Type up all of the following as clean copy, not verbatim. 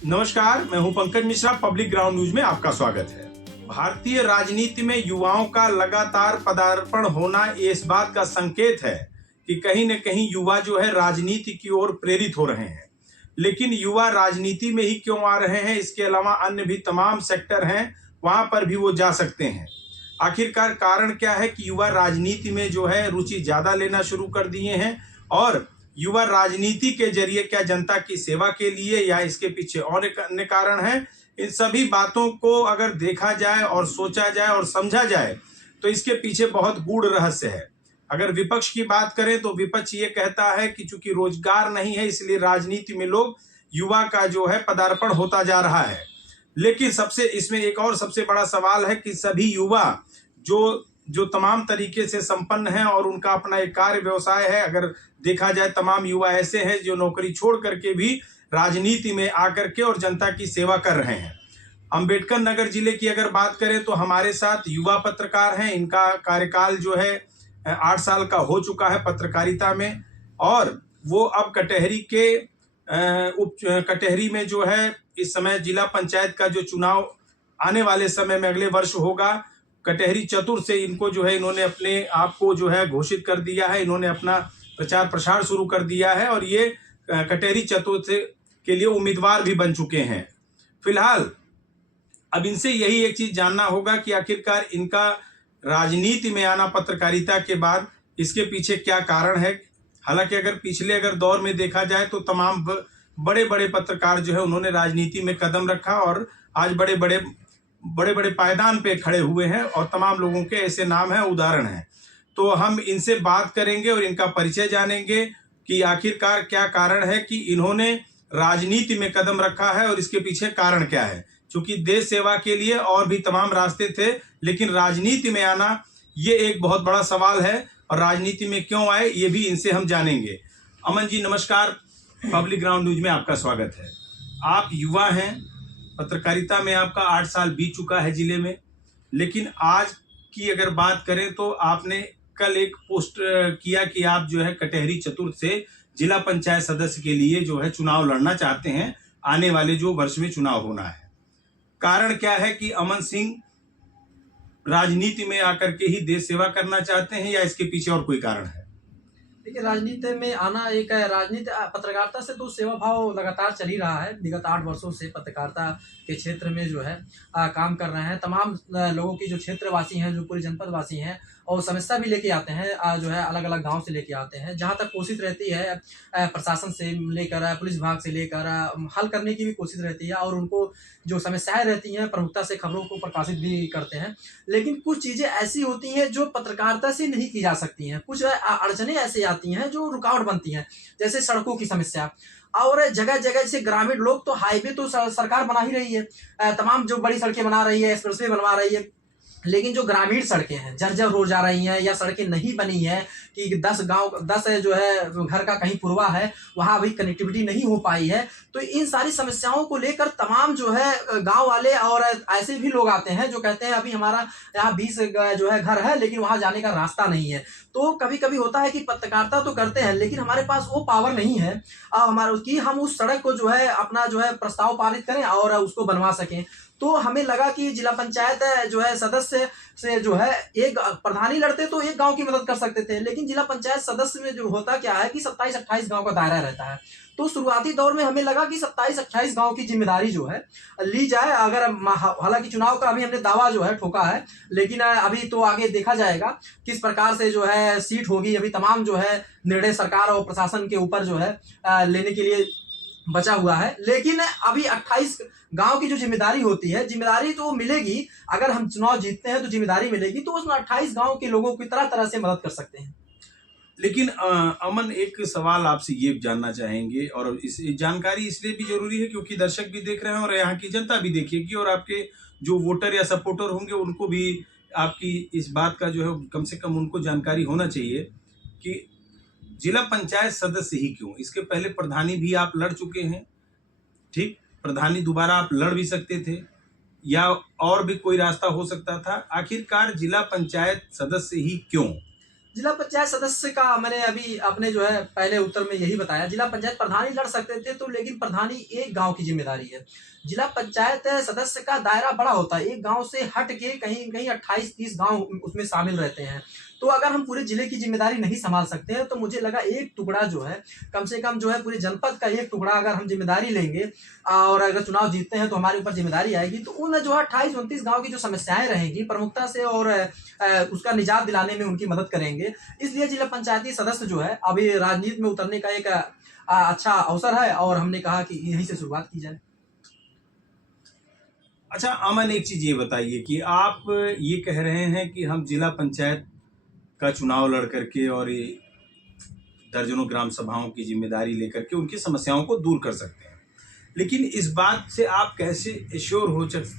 नमस्कार, मैं हूं Pankaj Mishra. Public ground news में आपका स्वागत है। भारतीय राजनीति में युवाओं का लगातार पदार्पण होना इस बात का संकेत है कि कहीं न कहीं युवा जो है राजनीति की ओर प्रेरित हो रहे हैं। लेकिन युवा राजनीति में ही क्यों आ रहे हैं, इसके अलावा अन्य भी तमाम सेक्टर हैं, वहां पर भी वो जा सकते हैं। आखिरकार कारण क्या है कि युवा राजनीति में जो है रुचि ज्यादा लेना शुरू कर दिए हैं, और युवा राजनीति के जरिए क्या जनता की सेवा के लिए या इसके पीछे और एक अन्य कारण है। इन सभी बातों को अगर देखा जाए और सोचा जाए और समझा जाए तो इसके पीछे बहुत गूढ़ रहस्य है। अगर विपक्ष की बात करें तो विपक्ष ये कहता है कि चूंकि रोजगार नहीं है इसलिए राजनीति में लोग युवा का जो है पदार्पण होता जा रहा है। लेकिन सबसे इसमें एक और सबसे बड़ा सवाल है कि सभी युवा जो जो तमाम तरीके से संपन्न हैं और उनका अपना एक कार्य व्यवसाय है, अगर देखा जाए तमाम युवा ऐसे हैं जो नौकरी छोड़ करके भी राजनीति में आकर के और जनता की सेवा कर रहे हैं। अंबेडकर नगर जिले की अगर बात करें तो हमारे साथ युवा पत्रकार हैं। इनका कार्यकाल जो है 8 साल का हो चुका है पत्रकारिता में, और वो अब कटहरी के उप कटहरी में जो है इस समय जिला पंचायत का जो चुनाव आने वाले समय में अगले वर्ष होगा, कटहरी चतुर से इनको जो है इन्होंने अपने आप को जो है घोषित कर दिया है। इन्होंने अपना प्रचार प्रसार शुरू कर दिया है और ये कटहरी चतुर से के लिए उम्मीदवार भी बन चुके हैं। फिलहाल अब इनसे यही एक चीज जानना होगा कि आखिरकार इनका राजनीति में आना पत्रकारिता के बाद इसके पीछे क्या कारण है। हालांकि अगर दौर में देखा जाए तो तमाम बड़े बड़े पत्रकार जो है उन्होंने राजनीति में कदम रखा और आज बड़े बड़े पायदान पे खड़े हुए हैं, और तमाम लोगों के ऐसे नाम हैं, उदाहरण हैं। तो हम इनसे बात करेंगे और इनका परिचय जानेंगे कि आखिरकार क्या कारण है कि इन्होंने राजनीति में कदम रखा है और इसके पीछे कारण क्या है। क्योंकि देश सेवा के लिए और भी तमाम रास्ते थे, लेकिन राजनीति में आना ये एक बहुत बड़ा सवाल है, और राजनीति में क्यों आए ये भी इनसे हम जानेंगे। अमन जी नमस्कार, पब्लिक ग्राउंड न्यूज में आपका स्वागत है। आप युवा हैं, पत्रकारिता में आपका 8 साल बीत चुका है जिले में, लेकिन आज की अगर बात करें तो आपने कल एक पोस्ट किया कि आप जो है कटहरी चतुर से जिला पंचायत सदस्य के लिए जो है चुनाव लड़ना चाहते हैं, आने वाले जो वर्ष में चुनाव होना है। कारण क्या है कि अमन सिंह राजनीति में आकर के ही देश सेवा करना चाहते हैं, या इसके पीछे और कोई कारण है? देखिए, राजनीति में आना एक राजनीति पत्रकारिता से तो सेवा भाव लगातार चल ही रहा है। विगत 8 वर्षों से पत्रकारिता के क्षेत्र में जो है काम कर रहे हैं। तमाम लोगों की जो क्षेत्रवासी हैं, जो पूरे जनपद वासी हैं, और समस्या भी लेके आते हैं, जो है अलग अलग गांव से लेके आते हैं। जहां तक कोशिश रहती है प्रशासन से लेकर पुलिस विभाग से लेकर हल करने की भी कोशिश रहती है, और उनको जो समस्याएं रहती हैं प्रमुखता से खबरों को प्रकाशित भी करते हैं। लेकिन कुछ चीज़ें ऐसी होती हैं जो पत्रकारिता से नहीं की जा सकती हैं। कुछ अड़चनें ऐसी आती हैं जो रुकावट बनती हैं, जैसे सड़कों की समस्या। और जगह जगह जैसे ग्रामीण लोग तो हाईवे तो सरकार बना ही रही है, तमाम जो बड़ी सड़कें बना रही है, एक्सप्रेसवे बनवा रही है, लेकिन जो ग्रामीण सड़कें हैं जर्जर हो जा रही हैं, या सड़कें नहीं बनी है कि 10 जो है घर का कहीं पूर्वा है वहाँ अभी कनेक्टिविटी नहीं हो पाई है। तो इन सारी समस्याओं को लेकर तमाम जो है गांव वाले और ऐसे भी लोग आते हैं जो कहते हैं अभी हमारा यहाँ 20 जो है घर है, लेकिन वहाँ जाने का रास्ता नहीं है। तो कभी कभी होता है कि पत्रकारिता तो करते हैं, लेकिन हमारे पास वो पावर नहीं है हमारे कि हम उस सड़क को जो है अपना जो है प्रस्ताव पारित करें और उसको बनवा सकें। तो हमें लगा कि जिला पंचायत जो है सदस्य से जो है एक प्रधानी लड़ते तो एक गांव की मदद कर सकते थे, लेकिन जिला पंचायत सदस्य में जो होता क्या है कि 27-28 गांव का दायरा रहता है। तो शुरुआती दौर में हमें लगा कि 27-28 गांव की जिम्मेदारी जो है ली जाए। अगर हालांकि चुनाव का अभी हमने दावा जो है ठोका है, लेकिन अभी तो आगे देखा जाएगा किस प्रकार से जो है सीट होगी। अभी तमाम जो है निर्णय सरकार और प्रशासन के ऊपर जो है लेने के लिए बचा हुआ है। लेकिन अभी 28 गांव की जो जिम्मेदारी होती है, जिम्मेदारी तो मिलेगी। अगर हम चुनाव जीतते हैं तो जिम्मेदारी मिलेगी, तो उसमें 28 गांव के लोगों की तरह तरह से मदद कर सकते हैं। लेकिन अमन, एक सवाल आपसे ये जानना चाहेंगे, और इस जानकारी इसलिए भी जरूरी है क्योंकि दर्शक भी देख रहे हैं और यहाँ की जनता भी देखेगी, और आपके जो वोटर या सपोर्टर होंगे उनको भी आपकी इस बात का जो है कम से कम उनको जानकारी होना चाहिए कि जिला पंचायत सदस्य ही क्यों। इसके पहले प्रधानी भी आप लड़ चुके हैं, ठीक, प्रधानी दोबारा आप लड़ भी सकते थे, या और भी कोई रास्ता हो सकता था। आखिरकार जिला पंचायत सदस्य ही क्यों? जिला पंचायत सदस्य का मैंने अभी अपने जो है पहले उत्तर में यही बताया, जिला पंचायत प्रधान ही लड़ सकते थे, तो लेकिन प्रधानी एक गांव की जिम्मेदारी है। जिला पंचायत सदस्य का दायरा बड़ा होता है, एक गांव से हट के कहीं कहीं 28-30 गांव उसमें शामिल रहते हैं। तो अगर हम पूरे जिले की जिम्मेदारी नहीं संभाल सकते हैं, तो मुझे लगा एक टुकड़ा जो है, कम से कम जो है पूरे जनपद का एक टुकड़ा अगर हम जिम्मेदारी लेंगे और अगर चुनाव जीतते हैं तो हमारे ऊपर जिम्मेदारी आएगी, तो उन जो है 28-29 गांव की जो समस्याएं रहेंगी प्रमुखता से और उसका निजात दिलाने में उनकी मदद करेंगे। इसलिए जिला पंचायती सदस्य जो है अभी राजनीति में उतरने का एक अच्छा अवसर है और हमने कहा कि यहीं से शुरुआत की जाए। अच्छा अमन, एक चीज ये बताइए कि आप ये कह रहे हैं कि हम जिला पंचायत का चुनाव लड़ करके और ये दर्जनों ग्राम सभाओं की जिम्मेदारी लेकर के उनकी समस्याओं को दूर कर सकते हैं, लेकिन इस बात से आप कैसे एश्योर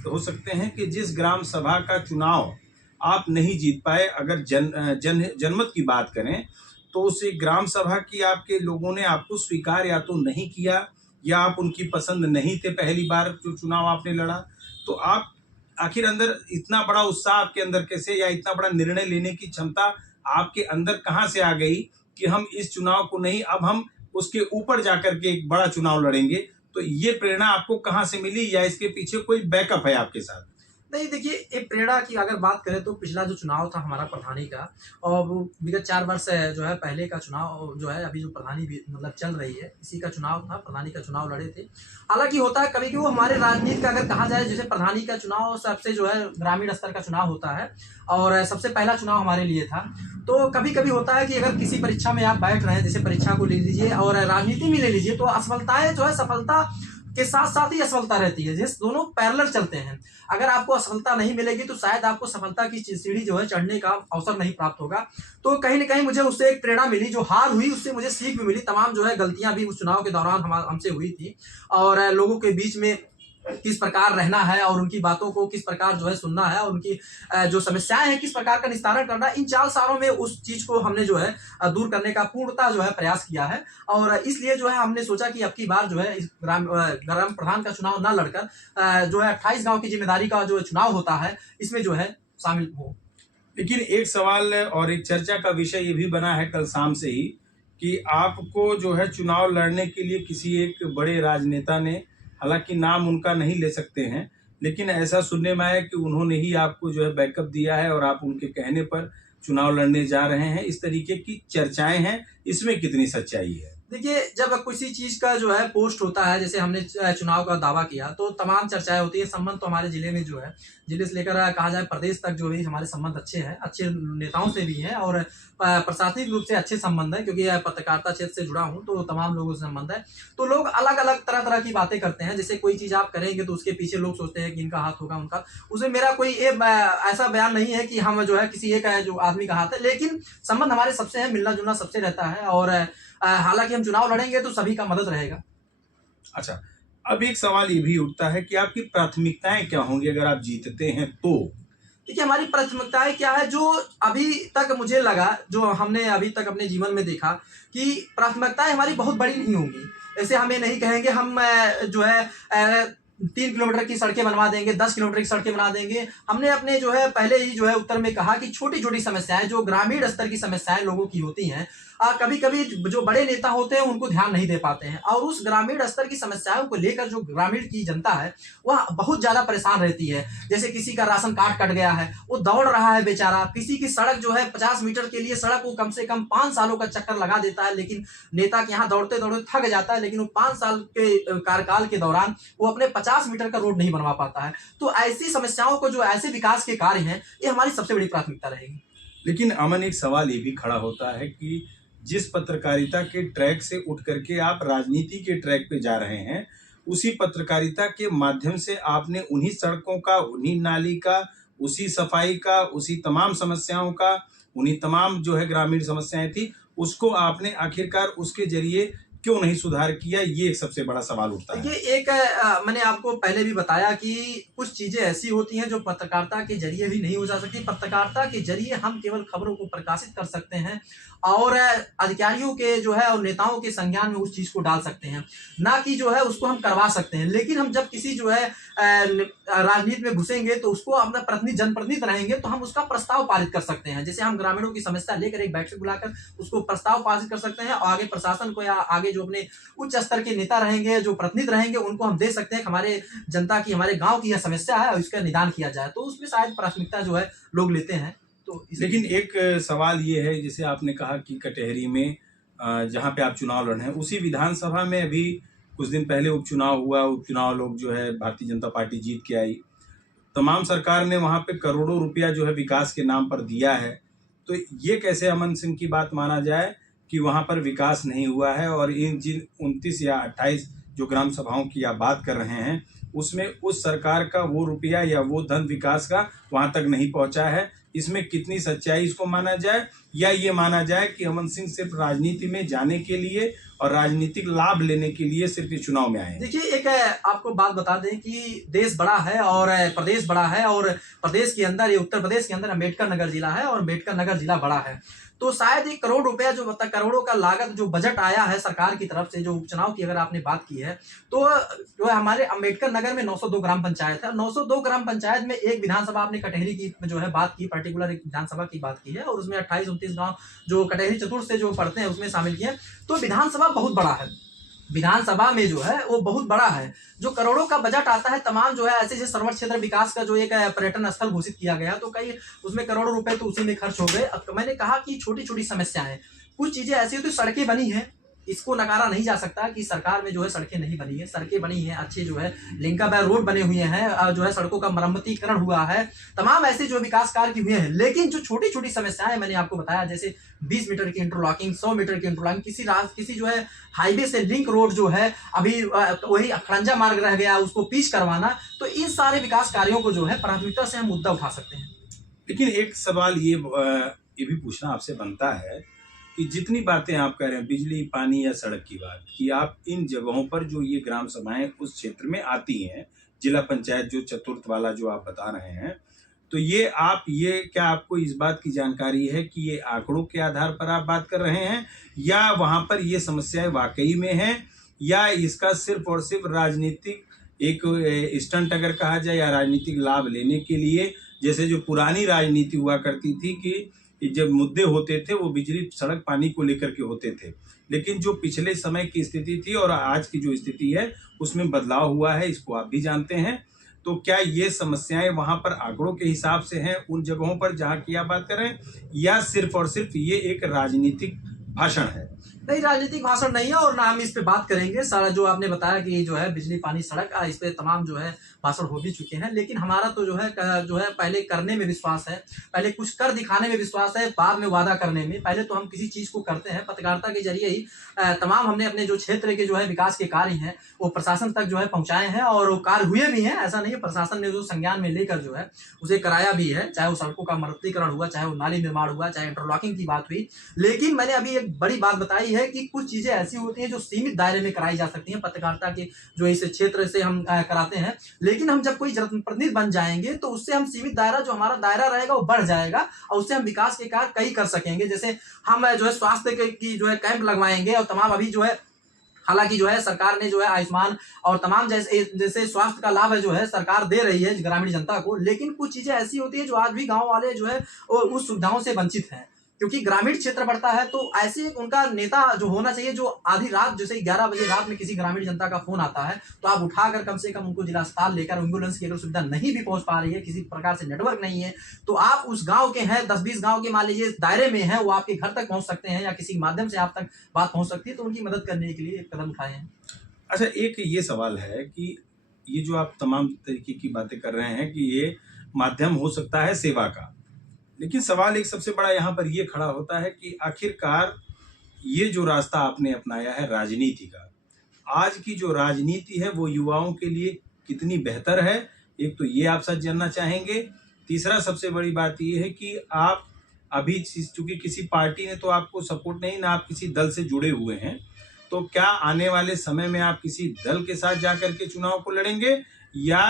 हो सकते हैं कि जिस ग्राम सभा का चुनाव आप नहीं जीत पाए, अगर जनमत की बात करें तो उस ग्राम सभा की आपके लोगों ने आपको स्वीकार या तो नहीं किया या आप उनकी पसंद नहीं थे पहली बार जो चुनाव आपने लड़ा, तो आप आखिर अंदर इतना बड़ा उत्साह आपके अंदर कैसे, या इतना बड़ा निर्णय लेने की क्षमता आपके अंदर कहाँ से आ गई कि हम इस चुनाव को नहीं, अब हम उसके ऊपर जाकर के एक बड़ा चुनाव लड़ेंगे? तो ये प्रेरणा आपको कहाँ से मिली, या इसके पीछे कोई बैकअप है आपके साथ? नहीं, देखिए, एक प्रेरणा की अगर बात करें तो पिछला जो चुनाव था हमारा प्रधानी का, और वो विगत 4 वर्ष जो है पहले का चुनाव जो है, अभी जो प्रधानी भी मतलब चल रही है, इसी का चुनाव था, प्रधानी का चुनाव लड़े थे। हालाँकि होता है कभी कि वो हमारे राजनीति का अगर कहा जाए, जैसे प्रधानी का चुनाव सबसे जो है ग्रामीण स्तर का चुनाव होता है और सबसे पहला चुनाव हमारे लिए था। तो कभी-कभी होता है कि अगर किसी परीक्षा में आप बैठ रहे हैं, जैसे परीक्षा को ले लीजिए और राजनीति में ले लीजिए, तो असफलताएँ जो है सफलता के साथ-साथ ही असफलता रहती है, जिस दोनों पैरेलल चलते हैं। अगर आपको असफलता नहीं मिलेगी तो शायद आपको सफलता की सीढ़ी जो है चढ़ने का अवसर नहीं प्राप्त होगा। तो कहीं न कहीं मुझे उससे एक प्रेरणा मिली, जो हार हुई उससे मुझे सीख भी मिली, तमाम जो है गलतियाँ भी उस चुनाव के दौरान हमसे हुई थी और लोगों के बीच में किस प्रकार रहना है और उनकी बातों को किस प्रकार जो है सुनना है और उनकी जो समस्याएँ हैं किस प्रकार का निस्तारण करना है, इन 4 सालों में उस चीज़ को हमने जो है दूर करने का पूर्णतः जो है प्रयास किया है। और इसलिए जो है हमने सोचा कि अब की बार जो है इस ग्राम प्रधान का चुनाव ना लड़कर जो है 28 गाँव की जिम्मेदारी का जो चुनाव होता है, इसमें जो है शामिल हो। लेकिन एक सवाल और एक चर्चा का विषय ये भी बना है कल शाम से ही कि आपको जो है चुनाव लड़ने के लिए किसी एक बड़े राजनेता ने, हालांकि नाम उनका नहीं ले सकते हैं, लेकिन ऐसा सुनने में आया कि उन्होंने ही आपको जो है बैकअप दिया है और आप उनके कहने पर चुनाव लड़ने जा रहे हैं। इस तरीके की चर्चाएं हैं, इसमें कितनी सच्चाई है? देखिए, जब किसी चीज़ का जो है पोस्ट होता है, जैसे हमने चुनाव का दावा किया, तो तमाम चर्चाएँ होती हैं। संबंध तो हमारे ज़िले में जो है, ज़िले से लेकर कहा जाए प्रदेश तक जो भी हमारे संबंध अच्छे हैं, अच्छे नेताओं से भी हैं और प्रशासनिक रूप से अच्छे संबंध हैं, क्योंकि पत्रकारिता क्षेत्र से जुड़ा हूँ, तो तमाम लोगों से संबंध है। तो लोग अलग-अलग तरह-तरह की बातें करते हैं। जैसे कोई चीज़ आप करेंगे तो उसके पीछे लोग सोचते हैं कि इनका हाथ होगा, उनका। उसमें मेरा कोई ऐसा बयान नहीं है कि हम जो है किसी एक जो आदमी का हाथ है, लेकिन संबंध हमारे सबसे है, मिलना-जुलना सबसे रहता है और हालांकि हम चुनाव लड़ेंगे तो सभी का मदद रहेगा। अच्छा, अब एक सवाल ये भी उठता है कि आपकी प्राथमिकताएं क्या होंगी अगर आप जीतते हैं तो? देखिए, हमारी प्राथमिकताएं क्या है, जो अभी तक मुझे लगा, जो हमने अभी तक अपने जीवन में देखा कि प्राथमिकताएं हमारी बहुत बड़ी नहीं होंगी। ऐसे हमें नहीं कहेंगे हम जो है 3 किलोमीटर की सड़कें बनवा देंगे, 10 किलोमीटर की सड़कें बना देंगे। हमने अपने जो है पहले ही जो है उत्तर में कहा कि छोटी-छोटी समस्याएँ, जो ग्रामीण स्तर की समस्याएँ लोगों की होती हैं, कभी-कभी जो बड़े नेता होते हैं उनको ध्यान नहीं दे पाते हैं और उस ग्रामीण स्तर की समस्याओं को लेकर जो ग्रामीण की जनता है, वह बहुत ज़्यादा परेशान रहती है। जैसे किसी का राशन कार्ड कट गया है, वो दौड़ रहा है बेचारा, किसी की सड़क जो है 50 मीटर के लिए सड़क वो कम से कम 5 सालों का चक्कर लगा देता है, लेकिन नेता के यहाँ दौड़ते-दौड़ते थक जाता है, लेकिन वो 5 साल के कार्यकाल के दौरान वो अपने 50 मीटर का रोड नहीं बनवा पाता है। तो ऐसी समस्याओं को, जो ऐसे विकास के कार्य हैं, ये हमारी सबसे बड़ी प्राथमिकता रहेगी। लेकिन अमन, एक सवाल ये भी खड़ा होता है कि जिस पत्रकारिता के ट्रैक से उठ करके आप राजनीति के ट्रैक पे जा रहे हैं, उसी पत्रकारिता के माध्यम से आपने उन्हीं सड़कों का, उन्हीं नाली का, उसी सफाई का, उसी तमाम समस्याओं का, उन्हीं तमाम जो है ग्रामीण समस्याएं थी, उसको आपने आखिरकार उसके जरिए क्यों नहीं सुधार किया? ये एक सबसे बड़ा सवाल उठता है। देखिए, एक मैंने आपको पहले भी बताया कि कुछ चीज़ें ऐसी होती हैं जो पत्रकारिता के ज़रिए भी नहीं हो जा सकती। पत्रकारिता के ज़रिए हम केवल खबरों को प्रकाशित कर सकते हैं और अधिकारियों के जो है और नेताओं के संज्ञान में उस चीज को डाल सकते हैं, ना कि जो है उसको हम करवा सकते हैं। लेकिन हम जब किसी जो है राजनीति में घुसेंगे तो उसको अपना प्रतिनिधि जनप्रतिनिधि रहेंगे तो हम उसका प्रस्ताव पारित कर सकते हैं। जैसे हम ग्रामीणों की समस्या लेकर एक बैठक बुलाकर उसको प्रस्ताव पारित कर सकते हैं और आगे प्रशासन को या आगे जो अपने उच्च स्तर के नेता रहेंगे, जो प्रतिनिधि रहेंगे, उनको हम दे सकते हैं कि हमारे जनता की, हमारे गांव की यह समस्या है और इसका निदान किया जाए। तो उसमें शायद प्राथमिकता जो है लोग लेते हैं। तो लेकिन एक सवाल ये है, जैसे आपने कहा कि कटहरी में जहाँ पे आप चुनाव लड़ रहे हैं उसी विधानसभा में अभी कुछ दिन पहले उपचुनाव हुआ, उपचुनाव लोग जो है भारतीय जनता पार्टी जीत के आई, तमाम सरकार ने वहाँ पे करोड़ों रुपया जो है विकास के नाम पर दिया है। तो ये कैसे अमन सिंह की बात माना जाए कि वहाँ पर विकास नहीं हुआ है, और इन जिन 29 या 28 जो ग्राम सभाओं की आप बात कर रहे हैं उसमें उस सरकार का वो रुपया या वो धन विकास का वहाँ तक नहीं पहुँचा है। इसमें कितनी सच्चाई इसको माना जाए, या ये माना जाए कि अमन सिंह सिर्फ राजनीति में जाने के लिए और राजनीतिक लाभ लेने के लिए सिर्फ इस चुनाव में आए हैं? देखिए, एक आपको बात बता दें कि देश बड़ा है और प्रदेश बड़ा है, और प्रदेश के अंदर, ये उत्तर प्रदेश के अंदर अम्बेडकर नगर जिला है और अम्बेडकर नगर जिला बड़ा है। तो शायद 1 करोड़ रुपया जो करोड़ों का लागत जो बजट आया है सरकार की तरफ से, जो उपचुनाव की अगर आपने बात की है, तो जो है हमारे अम्बेडकर नगर में 902 ग्राम पंचायत है। 902 ग्राम पंचायत में एक विधानसभा आपने कटहरी की जो है बात की, पर्टिकुलर एक विधानसभा की बात की है, और उसमें 28-29 गाँव जो कटहरी चतुर्थ से जो पढ़ते हैं उसमें शामिल किए। तो विधानसभा बहुत बड़ा है, विधानसभा में जो है वो बहुत बड़ा है। जो करोड़ों का बजट आता है तमाम जो है ऐसे जैसे सर्वर क्षेत्र विकास का जो एक पर्यटन स्थल घोषित किया गया, तो कई उसमें करोड़ों रुपए तो उसी में खर्च हो गए। अब मैंने कहा कि छोटी छोटी समस्याएं, कुछ चीजें ऐसी होती, सड़कें बनी हैं, इसको नकारा नहीं जा सकता कि सरकार में जो है सड़कें नहीं बनी है, सड़कें बनी हैं, अच्छे जो है लिंकाबाई रोड बने हुए हैं, जो है सड़कों का मरम्मतीकरण हुआ है, तमाम ऐसे जो विकास कार्य की हुए हैं। लेकिन जो छोटी छोटी समस्याएं मैंने आपको बताया, जैसे 20 मीटर की इंटरलॉकिंग, 100 मीटर की इंटरलॉकिंग, किसी जो है हाईवे से लिंक रोड जो है अभी वही खड़ंजा मार्ग रह गया, उसको पीच करवाना, तो इन सारे विकास कार्यों को जो है प्राथमिकता से हम मुद्दा उठा सकते हैं। लेकिन एक सवाल ये भी पूछना आपसे बनता है कि जितनी बातें आप कह रहे हैं, बिजली, पानी या सड़क की बात, कि आप इन जगहों पर जो ये ग्राम सभाएं उस क्षेत्र में आती हैं, जिला पंचायत जो चतुर्थ वाला जो आप बता रहे हैं, तो ये क्या आपको इस बात की जानकारी है कि ये आंकड़ों के आधार पर आप बात कर रहे हैं, या वहाँ पर ये समस्याएं वाकई में हैं, या इसका सिर्फ और सिर्फ राजनीतिक एक स्टंट अगर कहा जाए, या राजनीतिक लाभ लेने के लिए, जैसे जो पुरानी राजनीति हुआ करती थी कि जब मुद्दे होते थे वो बिजली, सड़क, पानी को लेकर के होते थे, लेकिन जो पिछले समय की स्थिति थी और आज की जो स्थिति है उसमें बदलाव हुआ है, इसको आप भी जानते हैं। तो क्या ये समस्याएं वहां पर आंकड़ों के हिसाब से हैं उन जगहों पर जहां की आप बात कर रहे हैं, या सिर्फ और सिर्फ ये एक राजनीतिक भाषण है? नहीं, राजनीतिक भाषण नहीं है, और ना हम इस पे बात करेंगे। सारा जो आपने बताया कि जो है बिजली, पानी, सड़क, इस पे तमाम जो है भाषण हो भी चुके हैं। लेकिन हमारा तो जो है पहले करने में विश्वास है, पहले कुछ कर दिखाने में विश्वास है, बाद में वादा करने में। पहले तो हम किसी चीज को करते हैं, पत्रकारिता के जरिए ही तमाम हमने अपने जो क्षेत्र के जो है विकास के कार्य हैं वो प्रशासन तक जो है पहुंचाए हैं, और वो कार्य हुए भी हैं। ऐसा नहीं है, प्रशासन ने जो संज्ञान में लेकर जो है उसे कराया भी है, चाहे वो सड़कों का मरम्मतीकरण हुआ, चाहे वो नाली निर्माण हुआ, चाहे इंटरलॉकिंग की बात हुई। लेकिन मैंने अभी एक बड़ी बात बताई है कि कुछ चीजें ऐसी होती हैं जो सीमित दायरे में कराई जा सकती हैं, पत्रकारिता के जो इस क्षेत्र से हम कराते हैं। लेकिन हम जब कोई जनप्रतिनिधि बन जाएंगे तो उससे हम सीमित दायरा, जो हमारा दायरा रहेगा वो बढ़ जाएगा, और उससे हम विकास के कार्य कई कर सकेंगे। जैसे हम जो है स्वास्थ्य की जो है कैंप लगवाएंगे, और तमाम अभी जो है, हालांकि जो है सरकार ने जो है आयुष्मान और तमाम जैसे स्वास्थ्य का लाभ है जो है सरकार दे रही है ग्रामीण जनता को, लेकिन कुछ चीजें ऐसी होती है जो आज भी गांव वाले जो है उस सुविधाओं से वंचित हैं, क्योंकि ग्रामीण क्षेत्र बढ़ता है। तो ऐसे उनका नेता जो होना चाहिए, जो आधी रात जैसे 11 बजे रात में किसी ग्रामीण जनता का फोन आता है, तो आप उठाकर कम से कम उनको जिला अस्पताल लेकर, एम्बुलेंस की अगर सुविधा नहीं भी पहुंच पा रही है, किसी प्रकार से नेटवर्क नहीं है, तो आप उस गांव के हैं, 10-20 गांव के मान लीजिए दायरे में हैं, वो आपके घर तक पहुंच सकते हैं, या किसी माध्यम से आप तक बात पहुंच सकती है, तो उनकी मदद करने के लिए एक कदम उठाए हैं। अच्छा, एक ये सवाल है कि ये जो आप तमाम तरीके की बातें कर रहे हैं कि ये माध्यम हो सकता है सेवा का, लेकिन सवाल एक सबसे बड़ा यहाँ पर ये खड़ा होता है कि आखिरकार ये जो रास्ता आपने अपनाया है राजनीति का, आज की जो राजनीति है वो युवाओं के लिए कितनी बेहतर है, एक तो ये आप सच जानना चाहेंगे। तीसरा सबसे बड़ी बात ये है कि आप अभी चूंकि किसी पार्टी ने तो आपको सपोर्ट नहीं, ना आप किसी दल से जुड़े हुए हैं, तो क्या आने वाले समय में आप किसी दल के साथ जाकर के चुनाव को लड़ेंगे, या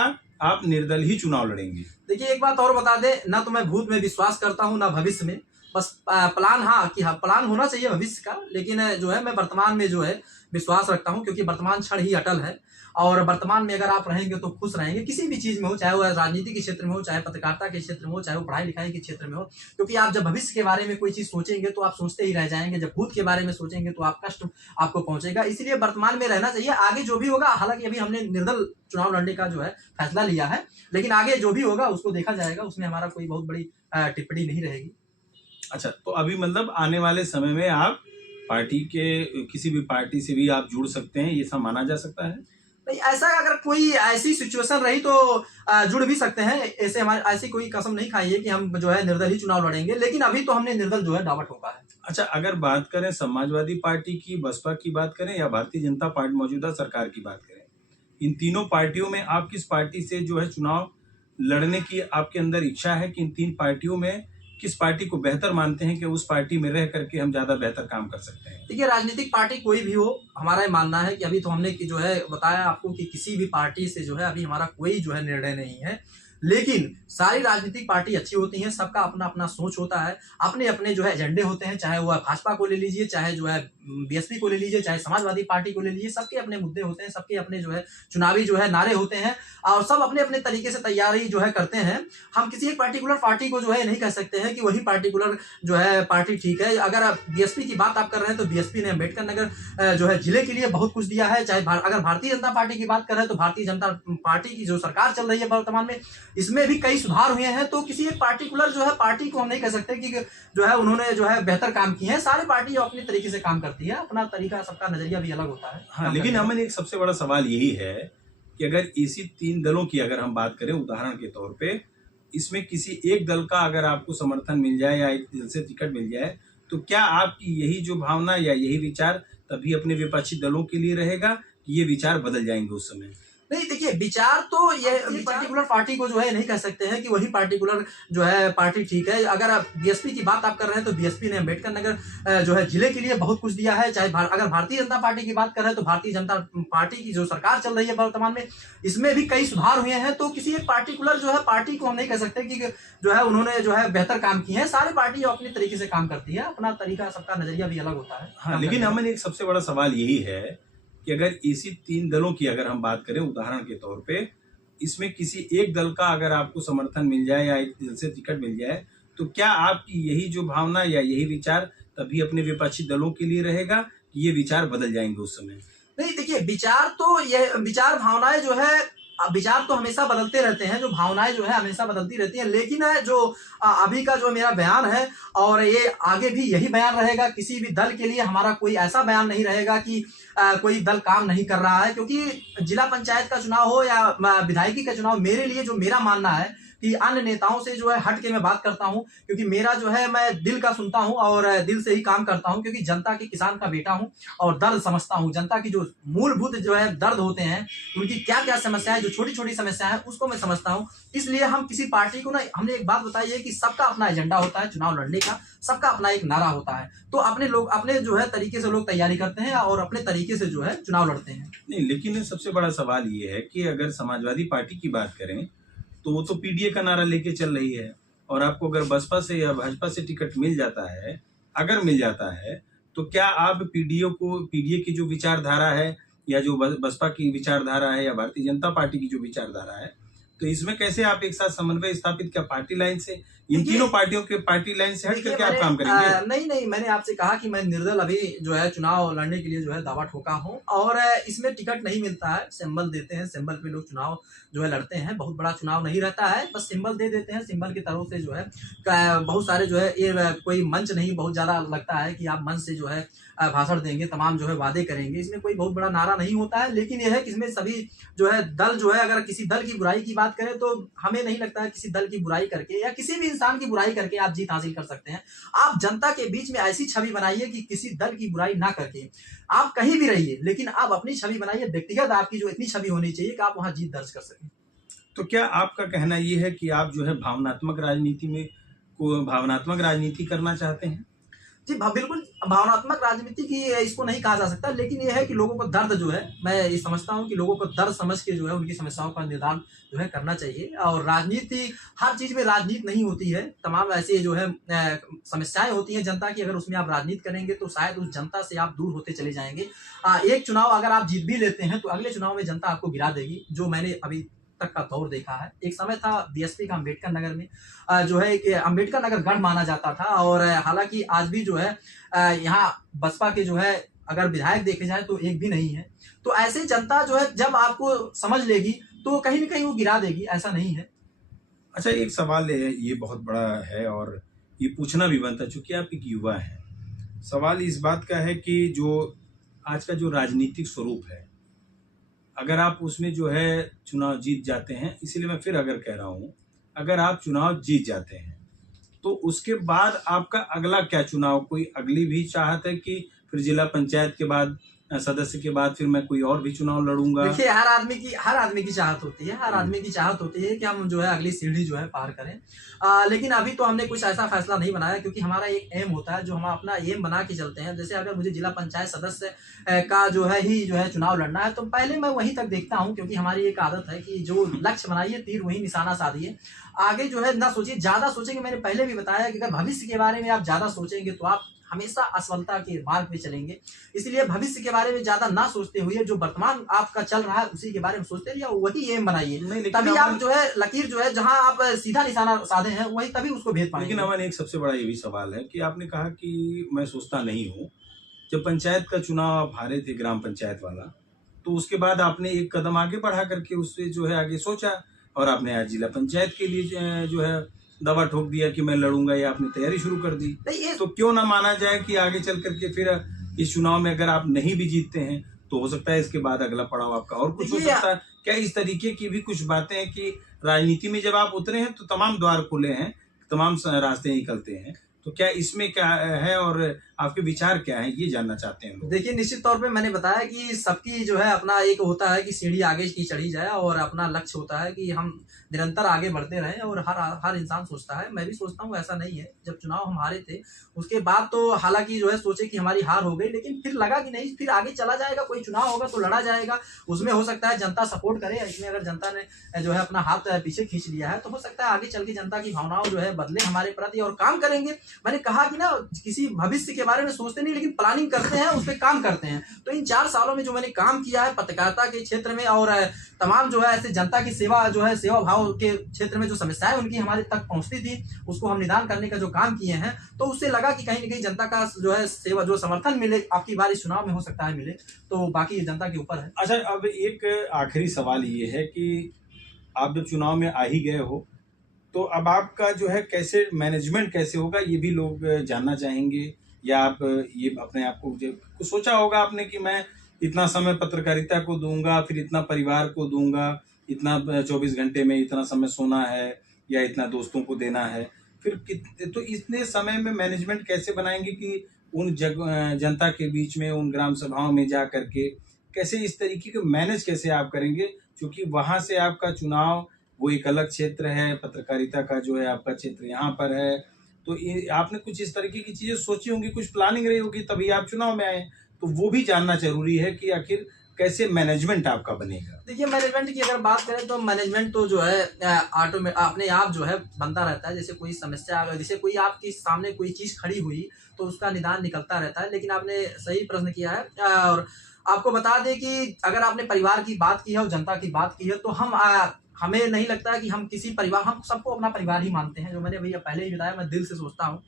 आप निर्दल ही चुनाव लड़ेंगे? देखिए, एक बात और बता दें, ना तो मैं भूत में विश्वास करता हूँ, ना भविष्य में। बस प्लान, हाँ कि हाँ प्लान होना चाहिए भविष्य का, लेकिन जो है मैं वर्तमान में जो है विश्वास रखता हूँ, क्योंकि वर्तमान क्षण ही अटल है। और वर्तमान में अगर आप रहेंगे तो खुश रहेंगे, किसी भी चीज़ में हो, चाहे वो राजनीति के क्षेत्र में हो, चाहे पत्रकारिता के क्षेत्र में हो, चाहे वो पढ़ाई लिखाई के क्षेत्र में हो। क्योंकि आप जब भविष्य के बारे में कोई चीज़ सोचेंगे तो आप सोचते ही रह जाएंगे, जब भूत के बारे में सोचेंगे तो आप कष्ट आपको पहुंचेगा। इसीलिए वर्तमान में रहना चाहिए। आगे जो भी होगा, हालांकि अभी हमने निर्दल चुनाव लड़ने का जो है फैसला लिया है, लेकिन आगे जो भी होगा उसको देखा जाएगा, उसमें हमारा कोई बहुत बड़ी टिप्पणी नहीं रहेगी। अच्छा, तो अभी मतलब आने वाले समय में आप पार्टी के किसी भी पार्टी से भी आप जुड़ सकते हैं, ये सब माना जा सकता है? नहीं, ऐसा अगर कोई ऐसी सिचुएशन रही तो जुड़ भी सकते हैं। ऐसे हमारे ऐसी कोई कसम नहीं खाई है कि हम जो है निर्दल ही चुनाव लड़ेंगे, लेकिन अभी तो हमने निर्दल जो है दावा ठोका है। अच्छा, अगर बात करें समाजवादी पार्टी की, बसपा की बात करें या भारतीय जनता पार्टी मौजूदा सरकार की बात करें, इन तीनों पार्टियों में आप किस पार्टी से जो है चुनाव लड़ने की आपके अंदर इच्छा है कि इन तीन पार्टियों में किस पार्टी को बेहतर मानते हैं कि उस पार्टी में रह करके हम ज्यादा बेहतर काम कर सकते हैं? देखिए, राजनीतिक पार्टी कोई भी हो, हमारा ये मानना है कि अभी तो हमने जो है बताया आपको कि किसी भी पार्टी से जो है अभी हमारा कोई जो है निर्णय नहीं है। लेकिन सारी राजनीतिक पार्टी अच्छी होती हैं, सबका अपना अपना सोच होता है, अपने अपने जो है एजेंडे होते हैं, चाहे वह भाजपा को ले लीजिए, चाहे जो है बीएसपी को ले लीजिए, चाहे समाजवादी पार्टी को ले लीजिए, सबके अपने मुद्दे होते हैं, सबके अपने जो है चुनावी जो है नारे होते हैं, और सब अपने अपने तरीके से तैयारी जो है करते हैं। हम किसी एक पर्टिकुलर पार्टी को जो है नहीं कह सकते हैं कि वही पार्टिकुलर जो है पार्टी ठीक है। अगर आप बीएसपी की बात आप कर रहे हैं तो बीएसपी ने अम्बेडकर नगर जो है जिले के लिए बहुत कुछ दिया है। चाहे अगर भारतीय जनता पार्टी की बात कर रहे हैं तो भारतीय जनता पार्टी की जो सरकार चल रही है वर्तमान में, इसमें भी कई सुधार हुए हैं। तो किसी एक पार्टिकुलर जो है पार्टी को हम नहीं कह सकते कि जो है उन्होंने जो है बेहतर काम किए हैं। सारी पार्टी अपने तरीके से काम करती है, अपना तरीका, सबका नजरिया भी अलग होता है। हाँ, लेकिन हमें एक सबसे बड़ा सवाल यही है कि अगर इसी तीन दलों की अगर हम बात करें उदाहरण के तौर पे, इसमें किसी एक दल का अगर आपको समर्थन मिल जाए या एक दल से टिकट मिल जाए, तो क्या आपकी यही जो भावना या यही विचार तभी अपने विपक्षी दलों के लिए रहेगा कि ये विचार बदल जाएंगे उस समय? नहीं, देखिए, विचार तो ये पर्टिकुलर पार्टी को जो है नहीं कह सकते हैं कि वही पार्टिकुलर जो है पार्टी ठीक है। अगर आप बीएसपी की बात आप कर रहे हैं तो बीएसपी ने अम्बेडकर नगर जो है जिले के लिए बहुत कुछ दिया है। चाहे अगर भारतीय जनता पार्टी की बात कर रहे हैं तो भारतीय जनता पार्टी की जो सरकार चल रही है वर्तमान में, इसमें भी कई सुधार हुए हैं। तो किसी एक पार्टिकुलर जो है पार्टी को हम नहीं कह सकते कि जो है उन्होंने जो है बेहतर काम किए हैं। सारी पार्टी अपने तरीके से काम करती है, अपना तरीका, सबका नजरिया भी अलग होता है। हाँ, लेकिन हमें एक सबसे बड़ा सवाल यही है कि अगर इसी तीन दलों की अगर हम बात करें उदाहरण के तौर पे, इसमें किसी एक दल का अगर आपको समर्थन मिल जाए या एक दल से टिकट मिल जाए, तो क्या आपकी यही जो भावना या यही विचार तभी अपने विपक्षी दलों के लिए रहेगा कि ये विचार बदल जाएंगे उस समय? नहीं, देखिए, विचार तो ये विचार भावनाएं जो है, विचार तो हमेशा बदलते रहते हैं, जो भावनाएं जो है हमेशा बदलती रहती हैं। लेकिन जो अभी का जो मेरा बयान है और ये आगे भी यही बयान रहेगा। किसी भी दल के लिए हमारा कोई ऐसा बयान नहीं रहेगा कि कोई दल काम नहीं कर रहा है। क्योंकि जिला पंचायत का चुनाव हो या विधायकी का चुनाव, मेरे लिए जो मेरा मानना है कि अन्य नेताओं से जो है हट के मैं बात करता हूं, क्योंकि मेरा जो है मैं दिल का सुनता हूं और दिल से ही काम करता हूं। क्योंकि जनता के, किसान का बेटा हूं और दर्द समझता हूं। जनता की जो मूलभूत जो है दर्द होते हैं, उनकी क्या क्या समस्याएं, जो छोटी छोटी समस्याएं हैं, उसको मैं समझता हूं। इसलिए हम किसी पार्टी को ना, हमने एक बात बताई है कि सबका अपना एजेंडा होता है चुनाव लड़ने का, सबका अपना एक नारा होता है। तो अपने लोग अपने जो है तरीके से लोग तैयारी करते हैं और अपने तरीके से जो है चुनाव लड़ते हैं। नहीं, लेकिन सबसे बड़ा सवाल ये है कि अगर समाजवादी पार्टी की बात करें तो वो तो पीडीए का नारा लेके चल रही है, और आपको अगर बसपा से या भाजपा से टिकट मिल जाता है, अगर मिल जाता है, तो क्या आप पीडीए की जो विचारधारा है या जो बसपा की विचारधारा है या भारतीय जनता पार्टी की जो विचारधारा है, तो इसमें कैसे आप एक साथ समन्वय स्थापित, क्या पार्टी लाइन से, इन तीनों पार्टियों के पार्टी लाइन से हट करके आप काम करेंगे? नहीं, मैंने आपसे कहा कि मैं निर्दल अभी जो है चुनाव लड़ने के लिए जो है दावा ठोका हूं, और इसमें टिकट नहीं मिलता है। सिंबल देते हैं, सिंबल पे लोग चुनाव जो है लड़ते हैं। बहुत बड़ा चुनाव नहीं रहता है, बस सिंबल दे देते हैं। सिंबल की तरफ से जो है बहुत सारे जो है ये कोई मंच नहीं, बहुत ज्यादा लगता है कि आप मंच से जो है भाषण देंगे, तमाम जो है वादे करेंगे। इसमें कोई बहुत बड़ा नारा नहीं होता है। लेकिन यह है कि इसमें सभी जो है दल जो है, अगर किसी दल की बुराई की बात करें तो हमें नहीं लगता है किसी दल की बुराई करके या किसी भी इंसान की बुराई करके आप जीत हासिल कर सकते हैं। आप जनता के बीच में ऐसी छवि बनाइए कि किसी दल की बुराई ना करके आप कहीं भी रहिए, लेकिन आप अपनी छवि बनाइए, व्यक्तिगत आपकी जो इतनी छवि होनी चाहिए कि आप वहां जीत दर्ज कर सकें। तो क्या आपका कहना ये है कि आप जो है भावनात्मक राजनीति करना चाहते हैं? जी, बिल्कुल भावनात्मक राजनीति की इसको नहीं कहा जा सकता, लेकिन ये है कि लोगों को दर्द जो है, मैं ये समझता हूँ कि लोगों को दर्द समझ के जो है उनकी समस्याओं का निदान जो है करना चाहिए। और राजनीति, हर चीज़ में राजनीति नहीं होती है, तमाम ऐसी जो है समस्याएँ होती हैं जनता की, अगर उसमें आप राजनीति करेंगे तो शायद उस जनता से आप दूर होते चले जाएँगे। एक चुनाव अगर आप जीत भी लेते हैं तो अगले चुनाव में जनता आपको गिरा देगी, जो मैंने अभी तक का दौर देखा है। एक समय था बीएसपी का अम्बेडकर नगर में जो है कि अम्बेडकर नगर गढ़ माना जाता था, और हालाँकि आज भी जो है यहाँ बसपा के जो है अगर विधायक देखे जाए तो एक भी नहीं है। तो ऐसे जनता जो है जब आपको समझ लेगी तो कहीं न कहीं वो गिरा देगी, ऐसा नहीं है। अच्छा, एक सवाल है, ये बहुत बड़ा है और ये पूछना भी बनता है चूंकि आप एक युवा हैं। सवाल इस बात का है कि जो आज का जो राजनीतिक स्वरूप है, अगर आप उसमें जो है चुनाव जीत जाते हैं, इसीलिए मैं फिर अगर कह रहा हूँ, अगर आप चुनाव जीत जाते हैं तो उसके बाद आपका अगला क्या चुनाव, कोई अगली भी चाहत है कि फिर जिला पंचायत के बाद सदस्य के बाद फिर मैं कोई और भी चुनाव लड़ूंगा? देखिए, हर आदमी की चाहत होती है, हर आदमी की चाहत होती है कि हम जो है अगली सीढ़ी जो है पार करें। लेकिन अभी तो हमने कुछ ऐसा फैसला नहीं बनाया, क्योंकि हमारा एक एम होता है, जो हम अपना एम बना के चलते हैं। जैसे अगर मुझे जिला पंचायत सदस्य का जो है ही जो है चुनाव लड़ना है, तो पहले मैं वहीं तक देखता हूँ, क्योंकि हमारी एक आदत है कि जो लक्ष्य बनाइए तीर वहीं निशाना साधिए। आगे जो है ना सोचिए, ज़्यादा सोचेंगे, मैंने पहले भी बताया कि अगर भविष्य के बारे में आप ज़्यादा सोचेंगे तो आप हमेशा असफलता के मार्ग पे चलेंगे। इसलिए भविष्य के बारे में ज़्यादा ना सोचते हुए जो वर्तमान आपका चल रहा है उसी के बारे में सोचते रहिए, वही एम बनाइए। नहीं, लेकिन तभी आप अमन, जो है लकीर जो है जहाँ आप सीधा निशाना साधे हैं वही तभी उसको भेद लेकिन पाएंगे। अमन, एक सबसे बड़ा ये भी सवाल है कि आपने कहा कि मैं सोचता नहीं हूँ। जब पंचायत का चुनाव आप हारे थे, ग्राम पंचायत वाला, तो उसके बाद आपने एक कदम आगे बढ़ा करके उससे जो है आगे सोचा, और आपने आज जिला पंचायत के लिए जो है दवा ठोक दिया कि मैं लड़ूंगा, या आपने तैयारी शुरू कर दी। नहीं, ये तो क्यों ना माना जाए कि आगे चल करके फिर इस चुनाव में अगर आप नहीं भी जीतते हैं तो हो सकता है इसके बाद अगला पड़ाव आपका और कुछ हो देखिए, सकता है। क्या इस तरीके की भी कुछ बातें हैं कि राजनीति में जब आप उतरे हैं तो तमाम द्वार खुले हैं, तमाम रास्ते निकलते हैं, तो क्या इसमें क्या है और आपके विचार क्या हैं, ये जानना चाहते हैं लोग। देखिए, निश्चित तौर पे मैंने बताया कि सबकी जो है अपना एक होता है कि सीढ़ी आगे की चढ़ी जाए, और अपना लक्ष्य होता है कि हम निरंतर आगे बढ़ते रहें, और हर इंसान सोचता है, मैं भी सोचता हूँ, ऐसा नहीं है। जब चुनाव हम हारे थे उसके बाद तो हालांकि जो है सोचे कि हमारी हार हो गई, लेकिन फिर लगा कि नहीं, फिर आगे चला जाएगा, कोई चुनाव होगा तो लड़ा जाएगा, उसमें हो सकता है जनता सपोर्ट करे। इसमें अगर जनता ने जो है अपना हाथ पीछे खींच लिया है तो हो सकता है आगे चल के जनता की भावनाओं जो है बदले हमारे प्रति और काम करेंगे। मैंने कहा कि ना, किसी भविष्य के बारे में सोचते नहीं, लेकिन प्लानिंग करते हैं, उस पर काम करते हैं। तो इन 4 सालों में जो मैंने काम किया है पत्रकारिता के क्षेत्र में, और तमाम जो है ऐसे जनता की सेवा जो है सेवा भाव के क्षेत्र में जो समस्याएं उनकी हमारे तक पहुंचती थी, उसको हम निदान करने का जो काम किए हैं, तो उससे लगा कि कहीं न कहीं जनता का जो है सेवा, जो समर्थन मिले आपकी बार इस चुनाव में हो सकता है मिले, तो बाकी ये जनता के ऊपर है। अच्छा, अब एक आखिरी सवाल ये है कि आप जब चुनाव में आ ही गए हो तो अब आपका जो है कैसे मैनेजमेंट कैसे होगा, ये भी लोग जानना चाहेंगे। या आप ये अपने आप को कुछ सोचा होगा आपने कि मैं इतना समय पत्रकारिता को दूंगा, फिर इतना परिवार को दूंगा, इतना 24 घंटे में इतना समय सोना है या इतना दोस्तों को देना है, फिर तो इतने समय में मैनेजमेंट कैसे बनाएंगे कि उन जनता के बीच में, उन ग्राम सभाओं में जा करके कैसे इस तरीके के मैनेज कैसे आप करेंगे, क्योंकि वहां से आपका चुनाव वो एक अलग क्षेत्र है, पत्रकारिता का जो है आपका क्षेत्र यहाँ पर है, तो ये आपने कुछ इस तरीके की चीजें सोची होंगी, कुछ प्लानिंग रही होगी, तभी आप चुनाव में आए। तो वो भी जानना जरूरी है कि आखिर कैसे मैनेजमेंट आपका बनेगा। देखिए, मैनेजमेंट की अगर बात करें तो मैनेजमेंट तो जो है ऑटोमेट अपने आप जो है बनता रहता है। जैसे कोई समस्या, अगर जैसे कोई आपके सामने कोई चीज़ खड़ी हुई तो उसका निदान निकलता रहता है। लेकिन आपने सही प्रश्न किया है, और आपको बता दें कि अगर आपने परिवार की बात की है और जनता की बात की है, तो हमें नहीं लगता है कि हम किसी परिवार, हम सबको अपना परिवार ही मानते हैं। जो मैंने भैया पहले ही बताया, मैं दिल से सोचता हूँ,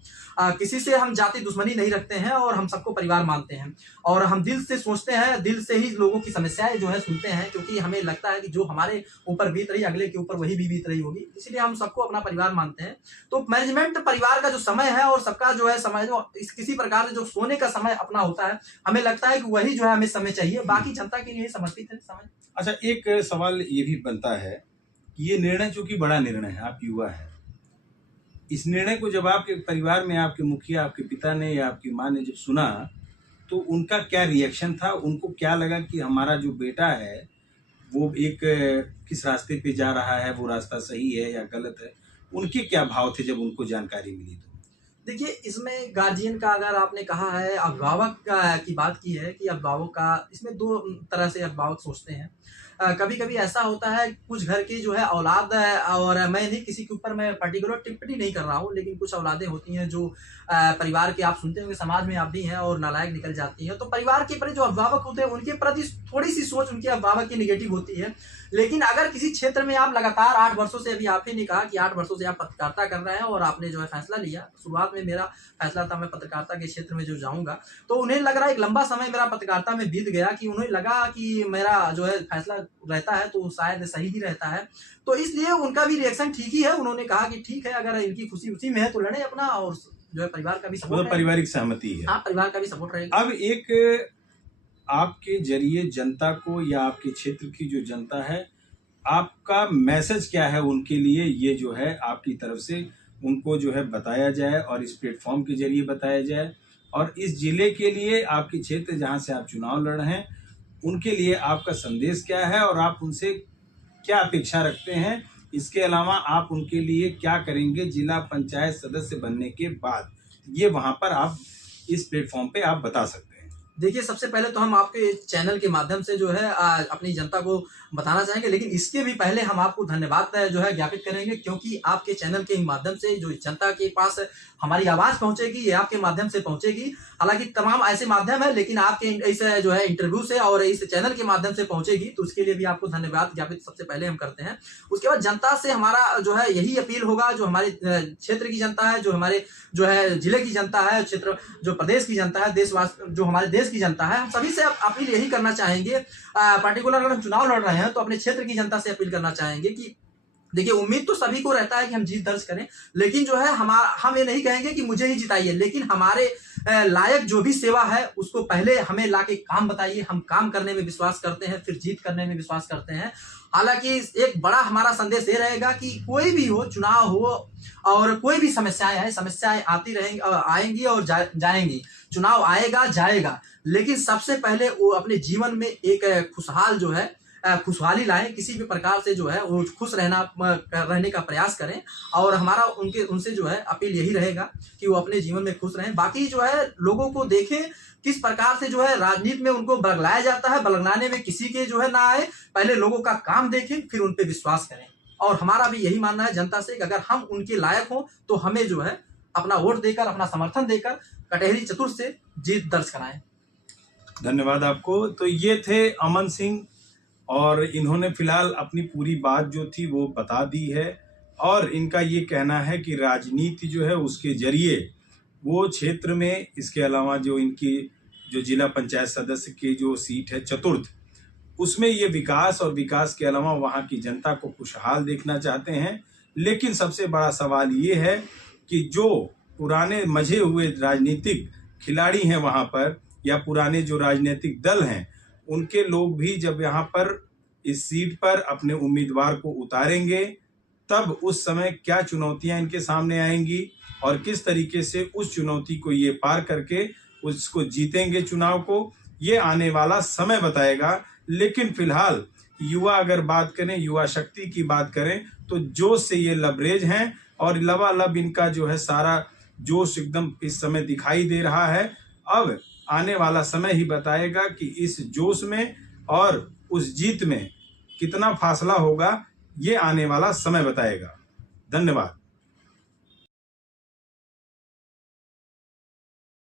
किसी से हम जाति दुश्मनी नहीं रखते हैं, और हम सबको परिवार मानते हैं, और हम दिल से सोचते हैं, दिल से ही लोगों की समस्याएं जो है सुनते हैं, क्योंकि हमें लगता है कि जो हमारे ऊपर बीत रही अगले के ऊपर वही भी बीत रही होगी, इसलिए हम सबको अपना परिवार मानते हैं। तो मैनेजमेंट परिवार का जो समय है, और सबका जो है समय, जो किसी प्रकार से जो सोने का समय अपना होता है, हमें लगता है कि वही जो है हमें समय चाहिए, बाकी जनता के लिए समर्पित है समय। अच्छा, एक सवाल ये भी बनता है कि ये निर्णय चूंकि बड़ा निर्णय है, आप युवा है, इस निर्णय को जब आपके परिवार में आपके मुखिया, आपके पिता ने या आपकी माँ ने जब सुना तो उनका क्या रिएक्शन था, उनको क्या लगा कि हमारा जो बेटा है वो एक किस रास्ते पे जा रहा है, वो रास्ता सही है या गलत है, उनके क्या भाव थे जब उनको जानकारी मिली? तो देखिए, इसमें गार्जियन का अगर आपने कहा है, अभिभावक की बात की है कि अभिभावक का इसमें 2 तरह से अभिभावक सोचते हैं। कभी-कभी ऐसा होता है कुछ घर की जो है औलाद और मैं नहीं किसी के ऊपर मैं पर्टिकुलर टिप्पणी नहीं कर रहा हूँ, लेकिन कुछ औलादें होती हैं जो परिवार के आप सुनते होंगे समाज में आप भी हैं और नालायक निकल जाती हैं। तो परिवार के प्रति जो अभिभावक होते हैं उनके प्रति थोड़ी-सी सोच उनके अभिभावक की नेगेटिव होती है। लेकिन अगर किसी क्षेत्र में आप लगातार 8 वर्षों से अभी आप ही ने कहा कि 8 वर्षों से आप पत्रकारिता कर रहे हैं और आपने जो है फैसला लिया। शुरुआत में मेरा फैसला था मैं पत्रकारिता के क्षेत्र में जो जाऊँगा, तो उन्हें लग रहा है एक लंबा समय मेरा पत्रकारिता में बीत गया कि उन्हें लगा कि मेरा जो है फैसला रहता है तो शायद सही ही रहता है। तो इसलिए उनका भी रिएक्शन ठीक ही है। उन्होंने कहा कि ठीक है, अगर इनकी खुशी उसी में है तो लड़ें अपना, और जो है परिवार का भी सपोर्ट मतलब पारिवारिक सहमति है। हाँ, परिवार का भी सपोर्ट रहेगा। अब एक आपके जरिए जनता को या आपके क्षेत्र की जो जनता है, आपका मैसेज क्या है उनके लिए, ये जो है आपकी तरफ से उनको जो है बताया जाए और इस प्लेटफॉर्म के जरिए बताया जाए, और इस जिले के लिए आपके क्षेत्र जहां से आप चुनाव लड़ रहे हैं उनके लिए आपका संदेश क्या है और आप उनसे क्या अपेक्षा रखते हैं? इसके अलावा आप उनके लिए क्या करेंगे जिला पंचायत सदस्य बनने के बाद? ये वहां पर आप इस प्लेटफॉर्म पे आप बता सकते हैं। देखिए, सबसे पहले तो हम आपके चैनल के माध्यम से जो है अपनी जनता को बताना चाहेंगे, लेकिन इसके भी पहले हम आपको धन्यवाद जो है ज्ञापित करेंगे, क्योंकि आपके चैनल के माध्यम से जो जनता के पास हमारी आवाज़ पहुंचेगी, ये आपके माध्यम से पहुंचेगी। हालांकि तमाम ऐसे माध्यम है, लेकिन आपके इस जो है इंटरव्यू से और इस चैनल के माध्यम से पहुंचेगी, तो उसके लिए भी आपको धन्यवाद ज्ञापित सबसे पहले हम करते हैं। उसके बाद जनता से हमारा जो है यही अपील होगा, जो हमारे क्षेत्र की जनता है, जो हमारे जो है जिले की जनता है, क्षेत्र जो प्रदेश की जनता है, देशवास जो हमारे देश की जनता है, हम सभी से अपील यही करना चाहेंगे। पर्टिकुलर अगर हम चुनाव लड़ रहे हैं तो अपने क्षेत्र की जनता से अपील करना चाहेंगे कि देखिए, उम्मीद तो सभी को रहता है कि हम जीत दर्ज करें, लेकिन जो है हम ये नहीं कहेंगे कि मुझे ही जिताइए, लेकिन हमारे लायक जो भी सेवा है उसको पहले हमें लाके काम बताइए। हम काम करने में विश्वास करते हैं, फिर जीत करने में विश्वास करते हैं। हालांकि एक बड़ा हमारा संदेश ये रहेगा कि कोई भी हो, चुनाव हो और कोई भी समस्याएं हैं, समस्याएं आती रहेंगी, आएंगी और जाएंगी। चुनाव आएगा जाएगा, लेकिन सबसे पहले वो अपने जीवन में एक खुशहाल जो है खुशहाली लाएं, किसी भी प्रकार से जो है वो खुश रहने का प्रयास करें, और हमारा उनसे जो है अपील यही रहेगा कि वो अपने जीवन में खुश रहें। बाकी जो है लोगों को देखें किस प्रकार से जो है राजनीति में उनको बरगलाया जाता है, बरगलाने में किसी के जो है ना आए, पहले लोगों का काम देखें फिर उन पे विश्वास करें। और हमारा भी यही मानना है जनता से कि अगर हम उनके लायक हों तो हमें जो है अपना वोट देकर, अपना समर्थन देकर कटहरी चतुर से जीत दर्ज कराएं। धन्यवाद आपको। तो ये थे अमन सिंह, और इन्होंने फिलहाल अपनी पूरी बात जो थी वो बता दी है, और इनका ये कहना है कि राजनीति जो है उसके जरिए वो क्षेत्र में, इसके अलावा जो इनकी जो जिला पंचायत सदस्य की जो सीट है चतुर्थ, उसमें ये विकास और विकास के अलावा वहाँ की जनता को खुशहाल देखना चाहते हैं। लेकिन सबसे बड़ा सवाल ये है कि जो पुराने मजे हुए राजनीतिक खिलाड़ी हैं वहाँ पर, या पुराने जो राजनीतिक दल हैं, उनके लोग भी जब यहाँ पर इस सीट पर अपने उम्मीदवार को उतारेंगे, तब उस समय क्या चुनौतियां इनके सामने आएंगी और किस तरीके से उस चुनौती को ये पार करके उसको जीतेंगे चुनाव को, ये आने वाला समय बताएगा। लेकिन फिलहाल युवा अगर बात करें, युवा शक्ति की बात करें, तो जोश से ये लबरेज हैं और लबालब इनका जो है सारा जोश एकदम इस समय दिखाई दे रहा है। अब आने वाला समय ही बताएगा कि इस जोश में और उस जीत में कितना फासला होगा, ये आने वाला समय बताएगा। धन्यवाद।